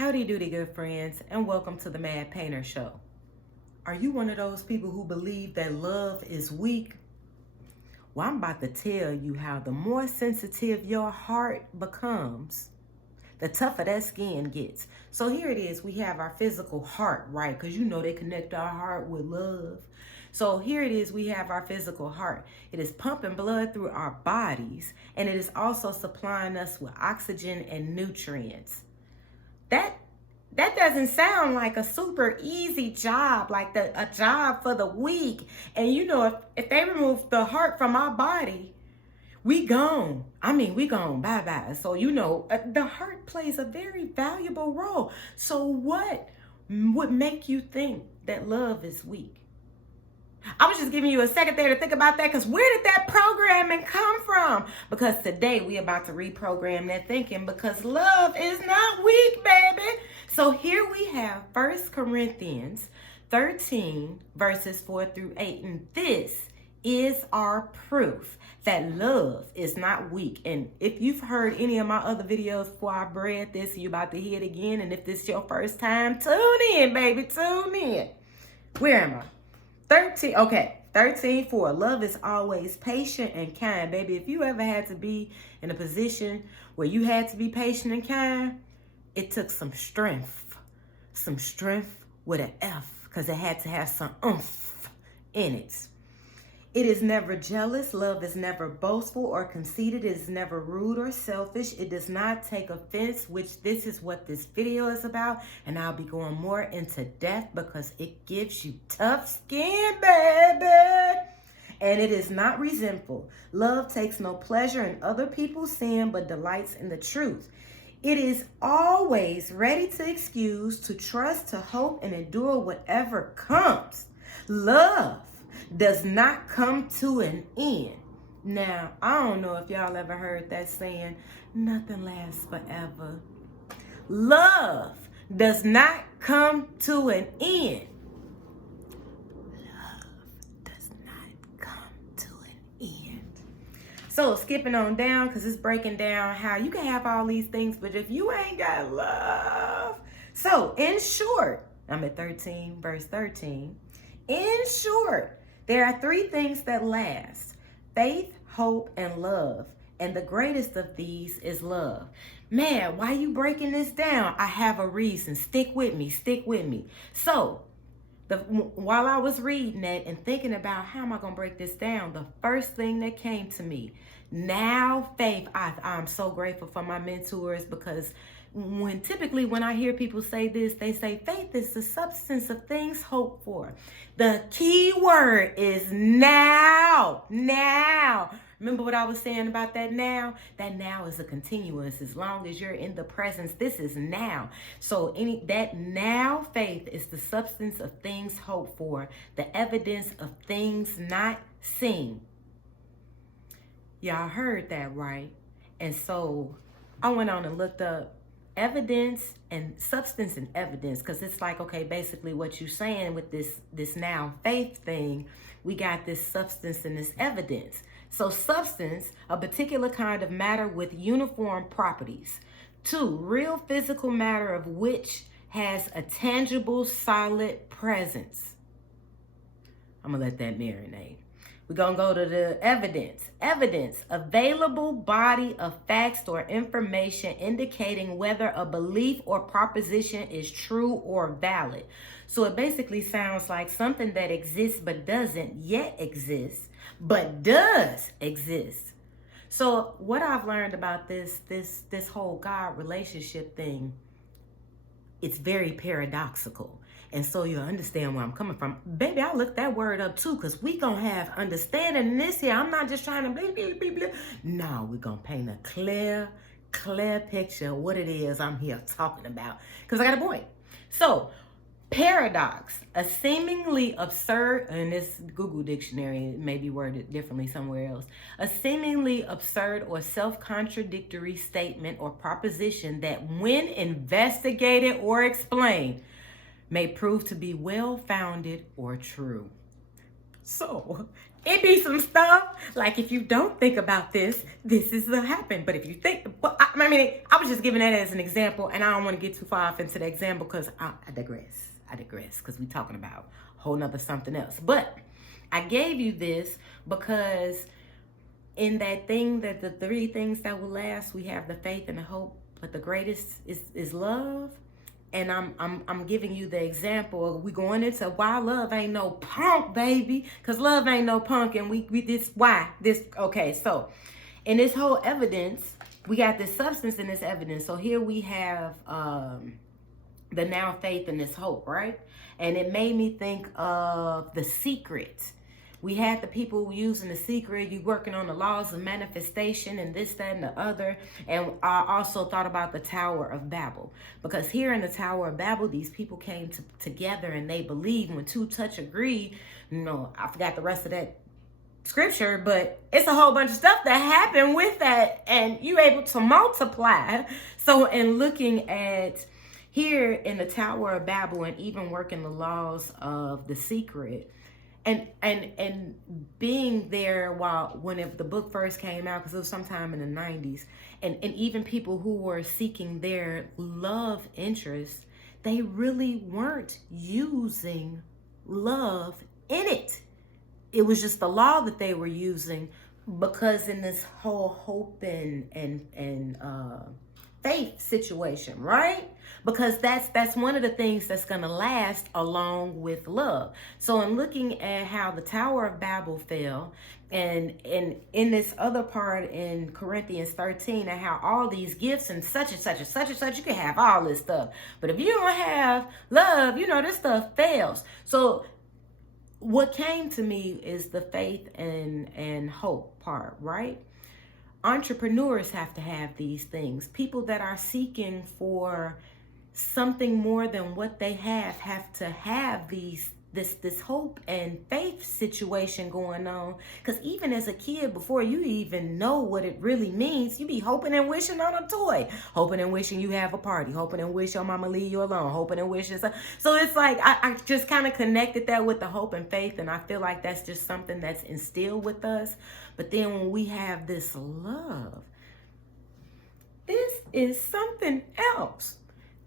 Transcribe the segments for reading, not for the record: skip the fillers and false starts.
Howdy doody, good friends, and welcome to the Mad Painter Show. Are you one of those people who believe that love is weak? Well, I'm about to tell you how the more sensitive your heart becomes, the tougher that skin gets. So here it is, we have our physical heart, right? Because you know they connect our heart with love. So here it is, we have our physical heart. It is pumping blood through our bodies, and it is also supplying us with oxygen and nutrients. That doesn't sound like a super easy job, like a job for the weak. And you know, if they remove the heart from our body, we gone. We gone. Bye-bye. So, you know, the heart plays a very valuable role. So what would make you think that love is weak? I was just giving you a second there to think about that, because where did that programming come from? Because today we about to reprogram that thinking, because love is not weak, baby. So here we have 1 Corinthians 13 verses 4 through 8. And this is our proof that love is not weak. And if you've heard any of my other videos before I read this, you're about to hear it again. And if this is your first time, tune in, baby, tune in. Where am I? 13:4. Love is always patient and kind. Baby, if you ever had to be in a position where you had to be patient and kind, it took some strength with an F, because it had to have some oomph in it. It is never jealous. Love is never boastful or conceited. It is never rude or selfish. It does not take offense, which this is what this video is about. And I'll be going more into depth because it gives you tough skin, baby. And it is not resentful. Love takes no pleasure in other people's sin, but delights in the truth. It is always ready to excuse, to trust, to hope, and endure whatever comes. Love does not come to an end. Now, I don't know if y'all ever heard that saying, nothing lasts forever. Love does not come to an end. Love does not come to an end. So skipping on down, because it's breaking down how you can have all these things, but if you ain't got love. So in short, I'm at 13, verse 13. In short, there are three things that last: faith, hope, and love. And the greatest of these is love. Man, why are you breaking this down? I have a reason. Stick with me. So, while I was reading that and thinking about how am I going to break this down, the first thing that came to me, now faith. I'm so grateful for my mentors, because typically when I hear people say this, they say faith is the substance of things hoped for. The key word is now. Remember what I was saying about that now? That now is a continuous. As long as you're in the presence, this is now. So that now faith is the substance of things hoped for, the evidence of things not seen. Y'all heard that, right? And so I went on and looked up evidence and substance and evidence, because it's like, okay, basically what you're saying with this now faith thing, we got this substance and this evidence. So substance, a particular kind of matter with uniform properties. 2, real physical matter of which has a tangible, solid presence. I'm gonna let that marinate. We're going to go to the evidence. Evidence, available body of facts or information indicating whether a belief or proposition is true or valid. So it basically sounds like something that exists but doesn't yet exist, but does exist. So what I've learned about this whole God relationship thing, it's very paradoxical. And so you'll understand where I'm coming from. Baby, I looked that word up too, because we going to have understanding in this here. I'm not just trying to blah, blah, blah, blah. No, we're going to paint a clear picture of what it is I'm here talking about, because I got a point. So, paradox, a seemingly absurd, and this Google dictionary may be worded differently somewhere else, a seemingly absurd or self-contradictory statement or proposition that when investigated or explained may prove to be well-founded or true. So It be some stuff like, if you don't think about this, this is what happen. But if you think, but I mean, I was just giving that as an example, and I don't want to get too far off into the example because I digress because we're talking about a whole nother something else. But I gave you this because in that thing, that the three things that will last, we have the faith and the hope, but the greatest is love. And I'm giving you the example. We going into why love ain't no punk, baby. Because love ain't no punk. And we this why. This okay, so in this whole evidence, we got this substance in this evidence. So here we have the now faith and this hope, right? And it made me think of The Secret. We had the people using The Secret, you working on the laws of manifestation and this, that, and the other. And I also thought about the Tower of Babel. Because here in the Tower of Babel, these people came together and they believed when two touch agree. I forgot the rest of that scripture, but it's a whole bunch of stuff that happened with that. And you able to multiply. So in looking at here in the Tower of Babel and even working the laws of The Secret, and being there when the book first came out, because it was sometime in the 90s, and even people who were seeking their love interest, they really weren't using love in it. It was just the law that they were using, because in this whole hope and faith situation, right? Because that's one of the things that's going to last along with love. So in looking at how the Tower of Babel fell, and in this other part in Corinthians 13, and how all these gifts and such and such and such and such, you can have all this stuff, but if you don't have love, this stuff fails. So what came to me is the faith and hope part, right? Entrepreneurs have to have these things. People that are seeking for something more than what they have to have this hope and faith situation going on. Because even as a kid, before you even know what it really means, you be hoping and wishing on a toy, hoping and wishing you have a party, hoping and wish your mama leave you alone, hoping and wishing. So it's like I just kind of connected that with the hope and faith, and I feel like that's just something that's instilled with us. But then when we have this love, this is something else.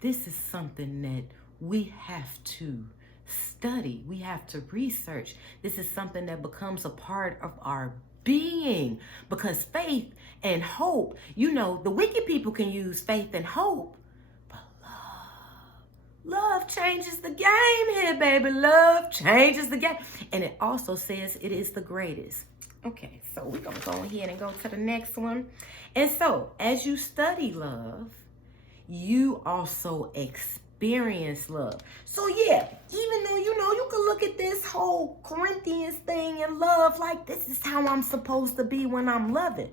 This is something that we have to study. We have to research. This is something that becomes a part of our being, because faith and hope, the wicked people can use faith and hope, but love changes the game here, baby. Love changes the game. And it also says it is the greatest. Okay, so we're going to go ahead and go to the next one. And so as you study love, you also experience love. So yeah, even though you can look at this whole Corinthians thing and love like, this is how I'm supposed to be when I'm loving.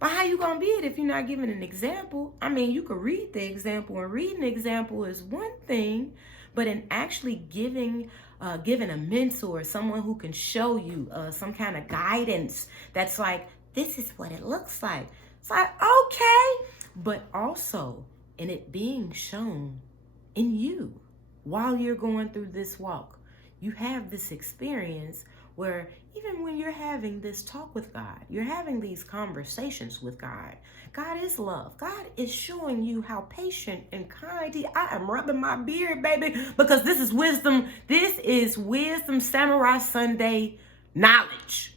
But how you gonna be it if you're not giving an example? I mean, you could read the example, and reading the example is one thing, but in actually giving a mentor, someone who can show you some kind of guidance that's like, this is what it looks like. It's like, okay, but also in it being shown in you while you're going through this walk. You have this experience where even when you're having this talk with God, you're having these conversations with God. God is love. God is showing you how patient and kind He. I am rubbing my beard, baby, because this is wisdom. This is wisdom Samurai Sunday knowledge.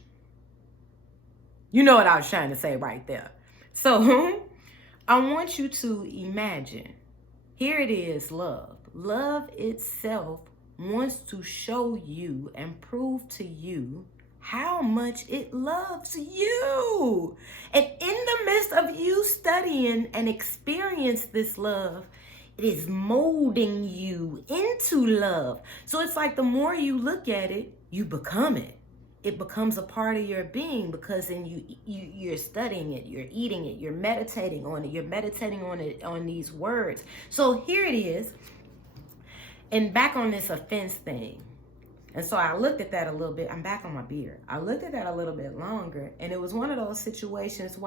You know what I was trying to say right there. So I want you to imagine, here it is, love. Love itself wants to show you and prove to you how much it loves you. And in the midst of you studying and experience this love, it is molding you into love. So it's like the more you look at it, you become it. It becomes a part of your being, because then you're studying it, you're eating it, you're meditating on it, on these words. So here it is. And back on this offense thing. And so I looked at that a little bit. I'm back on my beard. I looked at that a little bit longer, and it was one of those situations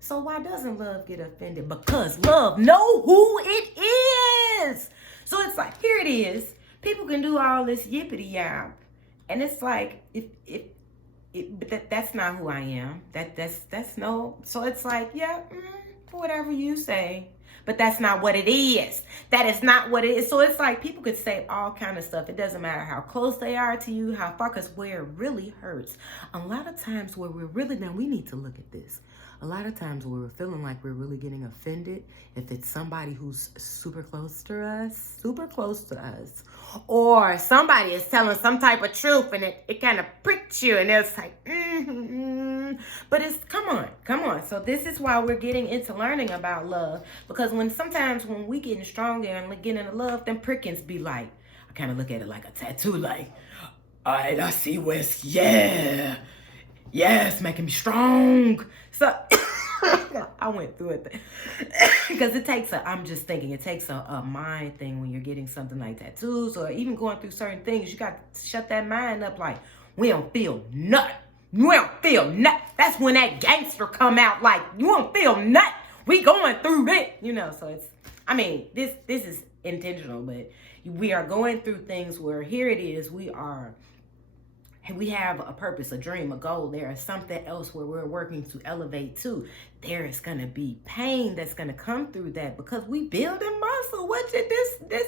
so why doesn't love get offended? Because love know who it is. So it's like, here it is. People can do all this yippity yap And it's like, but that's not who I am. That's no. So it's like, yeah, whatever you say, but that's not what it is. That is not what it is. So it's like people could say all kind of stuff. It doesn't matter how close they are to you, how far, because where it really hurts. A lot of times where we're really, now we need to look at this. A lot of times where we're feeling like we're really getting offended, if it's somebody who's super close to us, or somebody is telling some type of truth and it kind of pricks you and it's like, but it's, come on. So this is why we're getting into learning about love, because sometimes when we getting stronger and getting into love, them prickings be like, I kind of look at it like a tattoo, like, all right, I see what's, it's making me strong. So I went through it because it takes I'm just thinking it takes a mind thing when you're getting something like tattoos or even going through certain things. You got to shut that mind up, like, we don't feel nothing. You don't feel nothing. That's when that gangster come out, like, you don't feel nothing. We going through it, so it's, this is intentional, but we are going through things where here it is, we have a purpose, a dream, a goal. There is something else where we're working to elevate to. There is going to be pain that's going to come through that because we building muscle. What's it? This?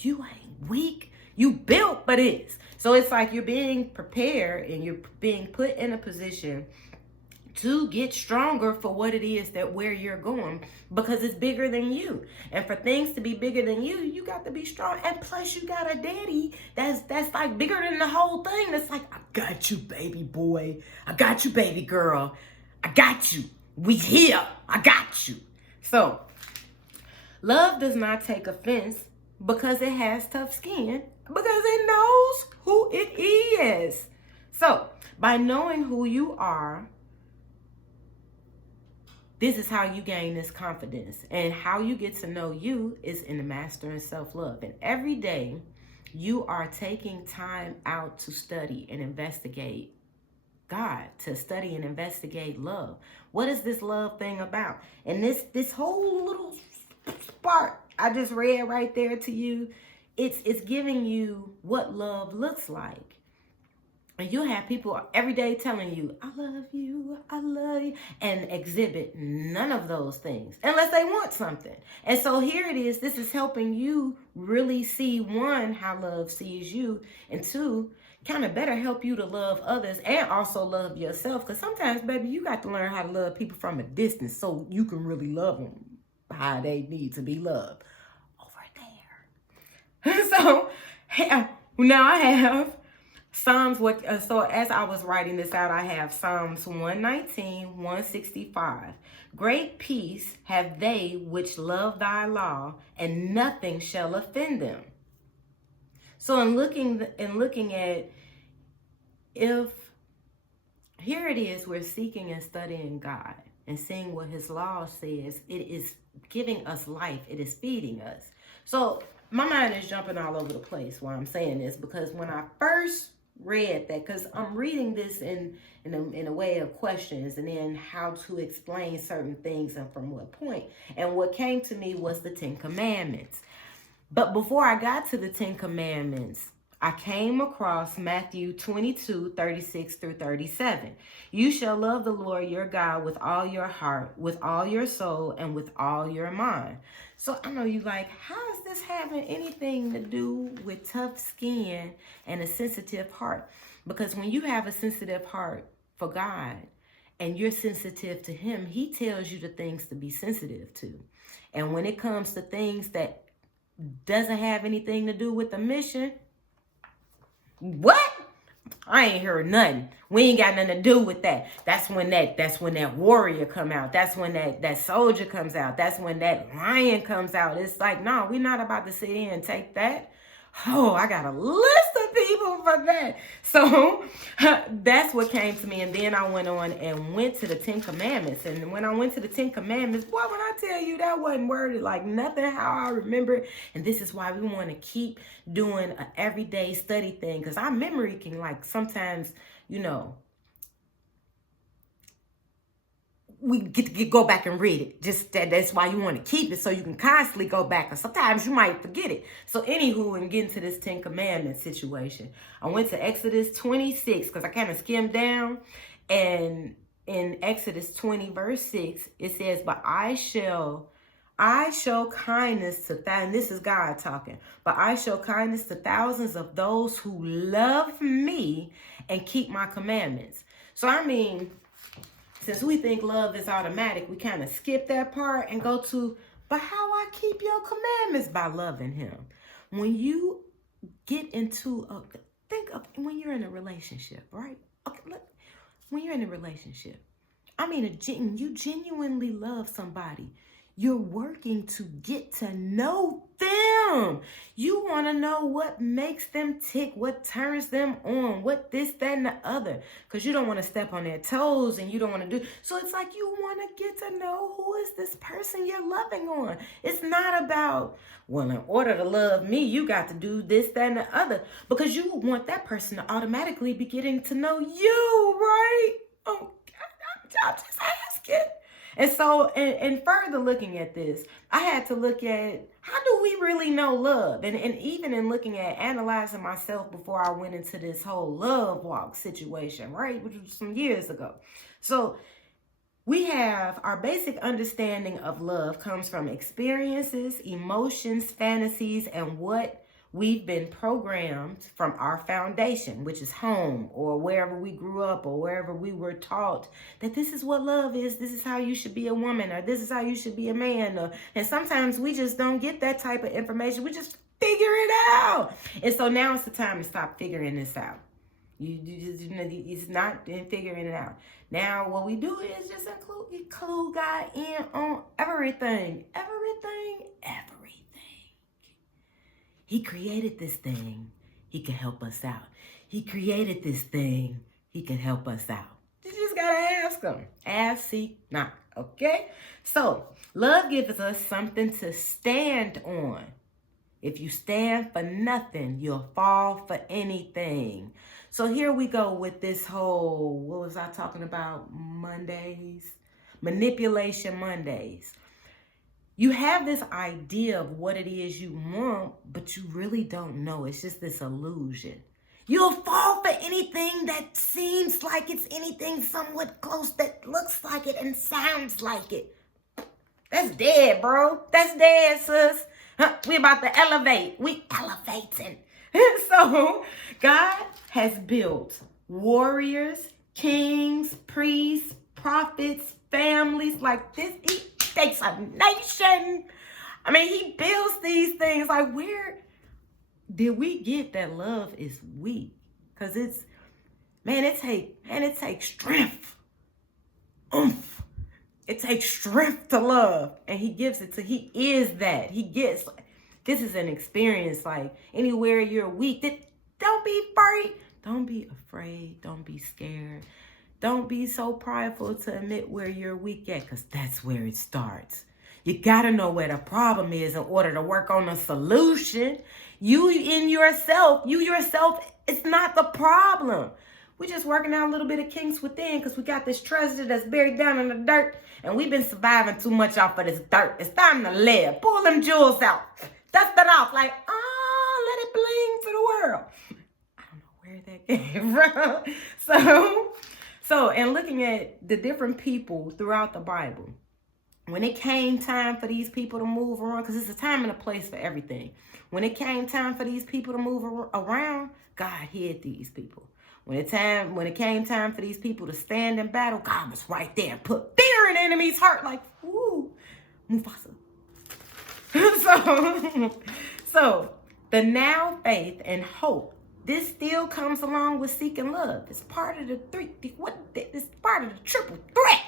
You ain't weak. You built, but it's. So it's like you're being prepared and you're being put in a position to get stronger for what it is that where you're going, because it's bigger than you. And for things to be bigger than you, you got to be strong. And plus you got a daddy that's like bigger than the whole thing. That's like, I got you, baby boy. I got you, baby girl. I got you. We here. I got you. So love does not take offense because it has tough skin, because it knows who it is. So by knowing who you are, this is how you gain this confidence. And how you get to know you is in the mastering self-love. And every day you are taking time out to study and investigate God, to study and investigate love. What is this love thing about? And this whole little spark I just read right there to you, it's giving you what love looks like. And you have people every day telling you, I love you, and exhibit none of those things unless they want something. And so here it is. This is helping you really see, one, how love sees you, and two, kind of better help you to love others and also love yourself. Because sometimes, baby, you got to learn how to love people from a distance so you can really love them how they need to be loved over there. So now I have Psalms, so as I was writing this out, I have Psalms 119, 165. Great peace have they which love thy law, and nothing shall offend them. So in looking at, if here it is, we're seeking and studying God and seeing what his law says, it is giving us life. It is feeding us. So my mind is jumping all over the place while I'm saying this, because when I first read that, because I'm reading this in a way of questions and then how to explain certain things and from what point. And what came to me was the 10 Commandments. But before I got to the 10 Commandments, I came across Matthew 22, 36 through 37. You shall love the Lord your God with all your heart, with all your soul, and with all your mind. So I know you like, how is this having anything to do with tough skin and a sensitive heart? Because when you have a sensitive heart for God and you're sensitive to him, he tells you the things to be sensitive to. And when it comes to things that doesn't have anything to do with the mission, what? I ain't heard nothing. We ain't got nothing to do with that. That's when that warrior come out. That's when that soldier comes out. That's when that lion comes out. It's like, no, we're not about to sit here and take that. Oh, I got a list of people for that. So that's what came to me. And then I went on and went to the 10 Commandments. And when I went to the 10 Commandments, boy, when I tell you that wasn't worded like nothing how I remember it. And this is why we want to keep doing an everyday study thing. Because our memory can, like, sometimes, we get to go back and read it. Just that's why you want to keep it, so you can constantly go back. And sometimes you might forget it. So anywho, and get into this 10 Commandments situation, I went to Exodus 26 because I kind of skimmed down. And in Exodus 20 verse 6, it says, but I show kindness to and this is God talking, but I show kindness to thousands of those who love me and keep my commandments. So I mean, since we think love is automatic, we kind of skip that part and go to, but how I keep your commandments? By loving him. When you get into think of when you're in a relationship, right? Okay, look, when you're in a relationship, I mean, you genuinely love somebody. You're working to get to know them. You want to know what makes them tick, what turns them on, what this, that, and the other. Because you don't want to step on their toes and you don't want to do. So it's like you want to get to know who is this person you're loving on. It's not about, well, in order to love me, you got to do this, that, and the other. Because you want that person to automatically be getting to know you, right? Oh, God, I'm just asking. And so, and further looking at this, I had to look at how do we really know love? And even in looking at analyzing myself before I went into this whole love walk situation, right? Which was some years ago. So we have our basic understanding of love comes from experiences, emotions, fantasies, and what we've been programmed from our foundation, which is home or wherever we grew up or wherever we were taught that this is what love is. This is how you should be a woman, or this is how you should be a man. And sometimes we just don't get that type of information. We just figure it out. And so now it's the time to stop figuring this out. It's not in figuring it out. Now what we do is just include God in on everything. He created this thing. He can help us out. He created this thing. He can help us out. You just got to ask him. Ask, seek, knock. Okay? So, love gives us something to stand on. If you stand for nothing, you'll fall for anything. So here we go with this whole, what was I talking about? Mondays? Manipulation Mondays. You have this idea of what it is you want, but you really don't know. It's just this illusion. You'll fall for anything that seems like it's anything somewhat close that looks like it and sounds like it. That's dead, bro. That's dead, sis. We about to elevate. We elevating. So God has built warriors, kings, priests, prophets, families like this. He takes a nation. I mean, he builds these things. Like, where did we get that love is weak? Because it takes strength. Oomph. It takes strength to love. And he gives it to, he is that. He gets, this is an experience. Like, anywhere you're weak, don't be afraid. Don't be afraid. Don't be scared. Don't be so prideful to admit where you're weak at, because that's where it starts. You got to know where the problem is in order to work on a solution. You yourself, it's not the problem. We're just working out a little bit of kinks within because we got this treasure that's buried down in the dirt, and we've been surviving too much off of this dirt. It's time to live. Pull them jewels out. Dust it off like, let it bling for the world. I don't know where that came from. So, and looking at the different people throughout the Bible, when it came time for these people to move around, because it's a time and a place for everything. When it came time for these people to move around, God hid these people. When it came time for these people to stand in battle, God was right there and put fear in the enemy's heart, like, ooh, Mufasa. So the now faith and hope. This still comes along with seeking love. It's part of the it's part of the triple threat.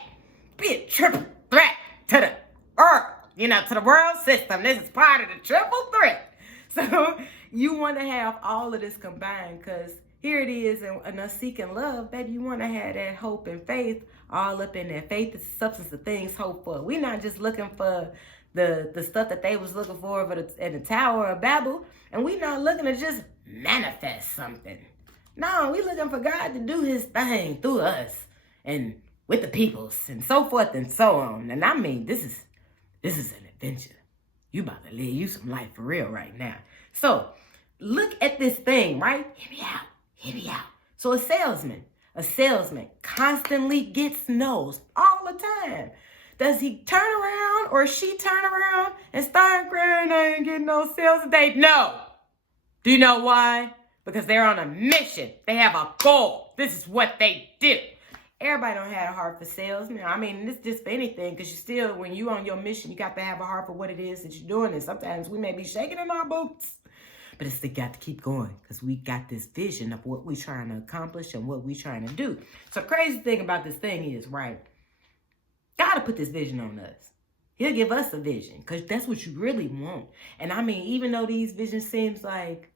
Be a triple threat to the earth, to the world system. This is part of the triple threat. So you want to have all of this combined, because here it is in us seeking love, baby, you want to have that hope and faith all up in there. Faith is the substance of things hoped for. We're not just looking for the stuff that they was looking for at the Tower of Babel, and we're not looking to just manifest something. No, we're looking for God to do his thing through us and with the peoples and so forth and so on. And I mean, this is an adventure. You about to live you some life for real right now. So look at this thing, right? Hear me out. So a salesman constantly gets no's all the time. Does he turn around or she turn around and start crying, I ain't getting no sales today? No. Do you know why? Because they're on a mission. They have a goal. This is what they do. Everybody don't have a heart for sales. I mean, it's just for anything, because you still, when you on your mission, you got to have a heart for what it is that you're doing. And sometimes we may be shaking in our boots, but it's still got to keep going, because we got this vision of what we're trying to accomplish and what we're trying to do. So crazy thing about this thing is, right, God will put this vision on us. He'll give us a vision, because that's what you really want. And I mean, even though these visions seems like,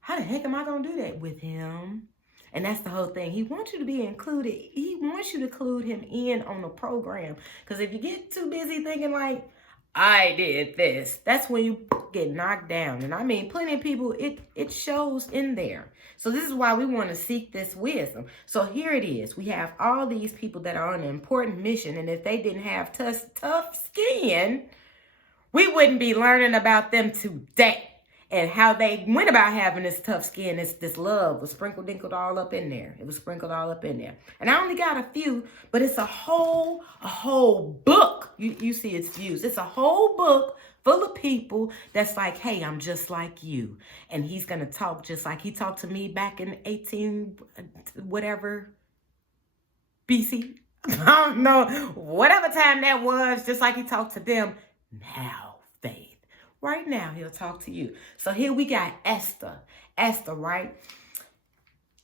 how the heck am I going to do that with him? And that's the whole thing. He wants you to be included. He wants you to include him in on the program. Because if you get too busy thinking like, I did this, that's when you get knocked down. And I mean, plenty of people, it shows in there. So this is why we want to seek this wisdom. So here it is. We have all these people that are on an important mission. And if they didn't have tough skin, we wouldn't be learning about them today. And how they went about having this tough skin, this love was sprinkled all up in there. It was sprinkled all up in there. And I only got a few, but it's a whole book. You see its views. It's a whole book full of people that's like, hey, I'm just like you. And he's going to talk just like he talked to me back in 18, whatever, BC. I don't know, whatever time that was, just like he talked to them now. Right now, he'll talk to you. So here we got Esther. Esther, right?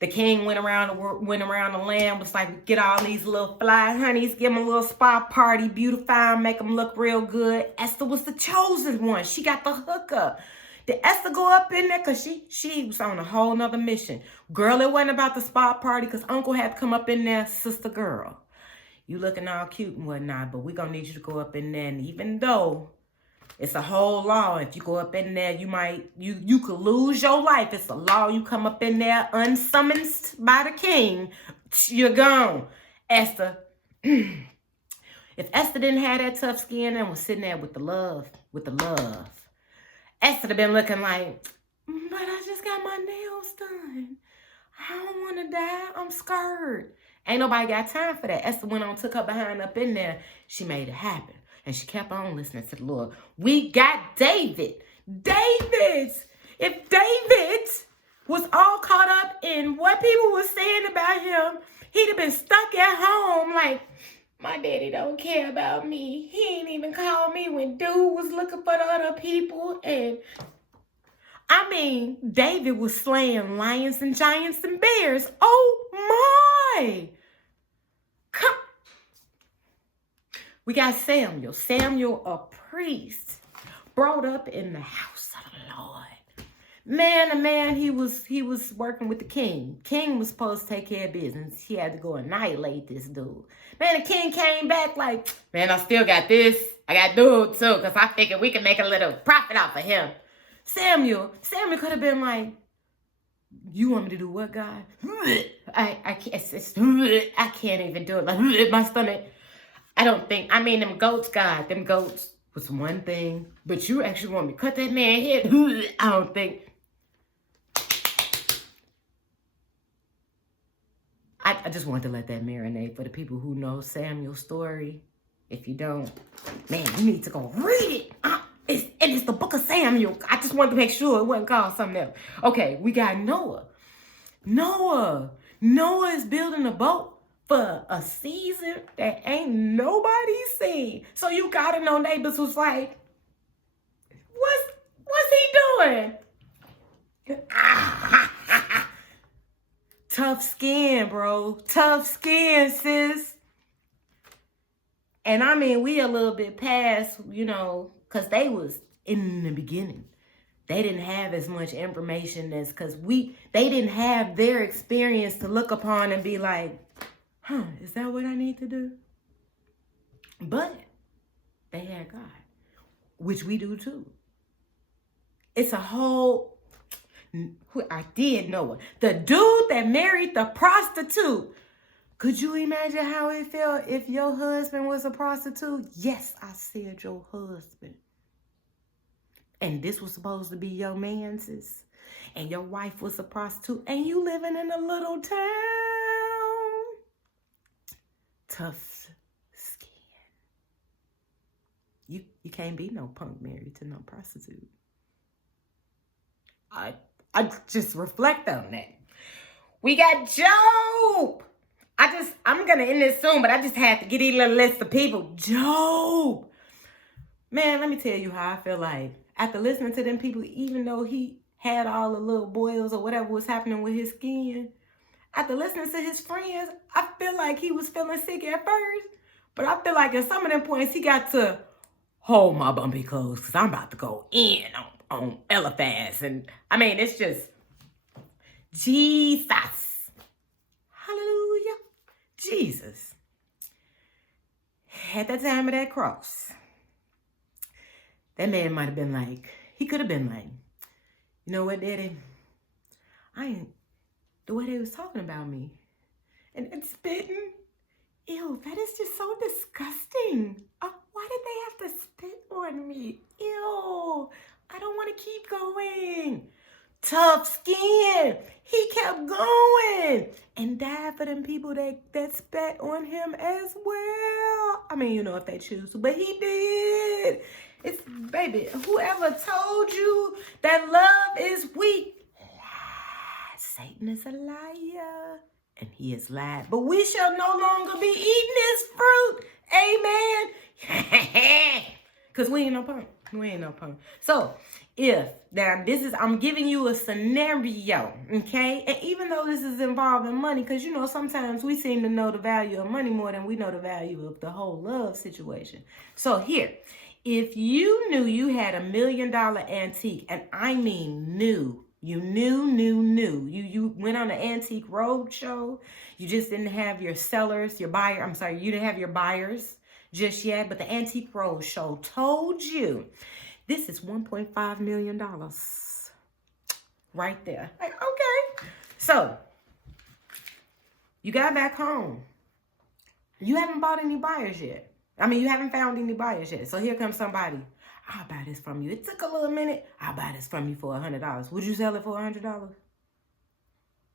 The king went around the land, was like, get all these little fly honeys, give them a little spa party, beautify them, make them look real good. Esther was the chosen one. She got the hookup. Did Esther go up in there? Because she was on a whole nother mission. Girl, it wasn't about the spa party, because uncle had to come up in there, sister girl. You looking all cute and whatnot, but we're going to need you to go up in there. And even though it's a whole law. If you go up in there, you could lose your life. It's a law. You come up in there unsummoned by the king, you're gone. Esther, if Esther didn't have that tough skin and was sitting there with the love, Esther'd have been looking like, but I just got my nails done. I don't want to die. I'm scared. Ain't nobody got time for that. Esther went on, took her behind up in there. She made it happen. And she kept on listening to the Lord. We got David. If David was all caught up in what people were saying about him, he'd have been stuck at home like, my daddy don't care about me. He ain't even called me when dude was looking for the other people. And I mean, David was slaying lions and giants and bears. Oh my! Come. We got Samuel. Samuel, a priest, brought up in the house of the Lord. Man, he was working with the king. King was supposed to take care of business. He had to go annihilate this dude. Man, the king came back like, man, I still got this. I got dude too, because I figured we can make a little profit off of him. Samuel could have been like, you want me to do what, God? I can't even do it. Like, my stomach. Them goats, God, them goats was one thing, but you actually want me to cut that man's head? I don't think. I just wanted to let that marinate for the people who know Samuel's story. If you don't, man, you need to go read it. It's the book of Samuel. I just wanted to make sure it wasn't called something else. Okay, we got Noah. Noah is building a boat for a season that ain't nobody seen. So you gotta know neighbors was like, what's he doing? Tough skin, bro. Tough skin, sis. And I mean, we a little bit past, because they was in the beginning. They didn't have as much information as, because they didn't have their experience to look upon and be like, is that what I need to do? But they had God, which we do too. It's a whole, I did know it. The dude that married the prostitute, Could you imagine how it felt if your husband was a prostitute? Yes, I said your husband. And this was supposed to be your man's. And your wife was a prostitute. And you living in a little town. Tough skin. You can't be no punk married to no prostitute. I just reflect on that. We got Job. I'm going to end this soon, but I just had to get a little list of people. Job. Man, let me tell you how I feel like. After listening to them people, even though he had all the little boils or whatever was happening with his skin, after listening to his friends, I feel like he was feeling sick at first. But I feel like at some of them points, he got to hold my bumpy clothes because I'm about to go in on Eliphaz. And I mean, it's just Jesus. Hallelujah. Jesus. At the time of that cross, that man might have been like, he could have been like, you know what, Daddy? The way they was talking about me and spitting, ew, that is just so disgusting. Why did they have to spit on me? Ew, I don't want to keep going. Tough skin. He kept going and died for them people that spat on him as well. I mean, you know, if they choose to, but he did. It's, baby, whoever told you that love is weak, Satan is a liar, and he is lied. But we shall no longer be eating his fruit. Amen. Because we ain't no punk. We ain't no punk. So, I'm giving you a scenario, okay? And even though this is involving money, because, you know, sometimes we seem to know the value of money more than we know the value of the whole love situation. So here, if you knew you had $1 million antique, and I mean new, you you went on an antique road show, you just didn't have your sellers, you didn't have your buyers just yet, but the antique road show told you this is $1.5 million right there. Like, okay. So you got back home. You haven't bought any buyers yet. I mean, you haven't found any buyers yet. So here comes somebody. I'll buy this from you. It took a little minute. I'll buy this from you for $100. Would you sell it for $100?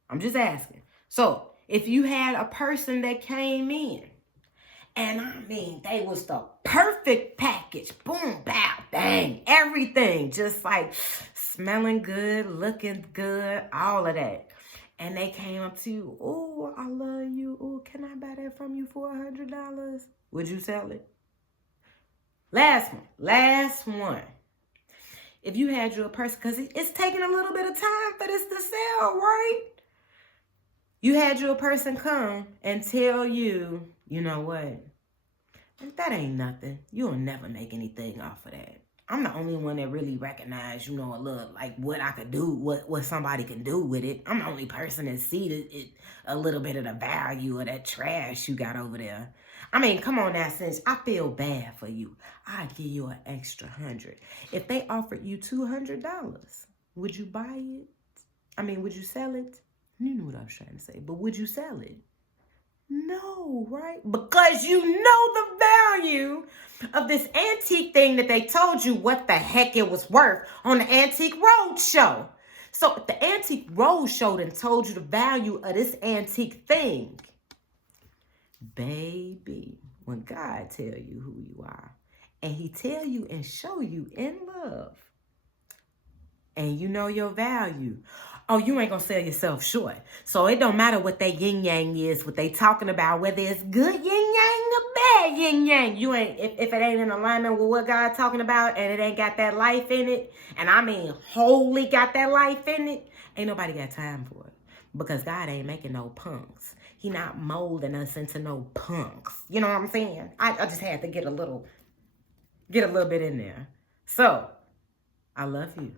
I'm just asking. So if you had a person that came in, and I mean, they was the perfect package. Boom, bow, bang, everything. Just like smelling good, looking good, all of that. And they came up to you, oh, I love you. Oh, can I buy that from you for $100? Would you sell it? Last one. If you had you a person, because it's taking a little bit of time for this to sell, right? You had you a person come and tell you, you know what? That ain't nothing. You'll never make anything off of that. I'm the only one that really recognized, you know, a little like what I could do, what somebody can do with it. I'm the only person that see a little bit of the value of that trash you got over there. I mean, come on now, since I feel bad for you, I'll give you an extra $100. If they offered you $200, would you buy it? I mean, would you sell it? You knew what I was trying to say, but would you sell it? No, right? Because you know the value of this antique thing that they told you what the heck it was worth on the Antique Road Show. So if the Antique Road Show then told you the value of this antique thing, baby, when God tell you who you are, and he tell you and show you in love, and you know your value, oh, you ain't gonna sell yourself short. So it don't matter what they yin yang is, what they talking about, whether it's good yin yang or bad yin yang. You ain't, if it ain't in alignment with what God talking about and it ain't got that life in it, and I mean wholly got that life in it, ain't nobody got time for it. Because God ain't making no punks. He not molding us into no punks. You know what I'm saying? I just had to get a little bit in there. So, I love you.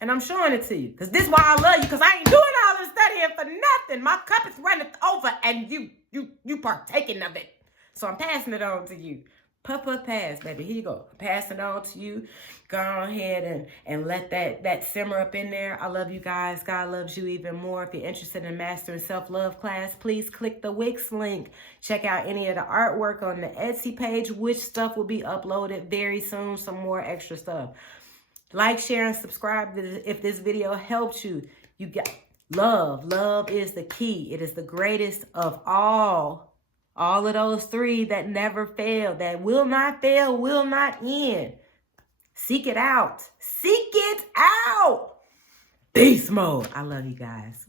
And I'm showing it to you. Because this is why I love you. Because I ain't doing all this studying for nothing. My cup is running over and you partaking of it. So I'm passing it on to you. Puff, puff, pass, baby. Here you go. Pass it on to you. Go ahead and let that simmer up in there. I love you guys. God loves you even more. If you're interested in mastering self-love class, please click the Wix link. Check out any of the artwork on the Etsy page, which stuff will be uploaded very soon. Some more extra stuff. Like, share, and subscribe if this video helped you. You got love. Love is the key. It is the greatest of all. All of those three that never fail, that will not fail, will not end. Seek it out. Seek it out. Beast mode. I love you guys.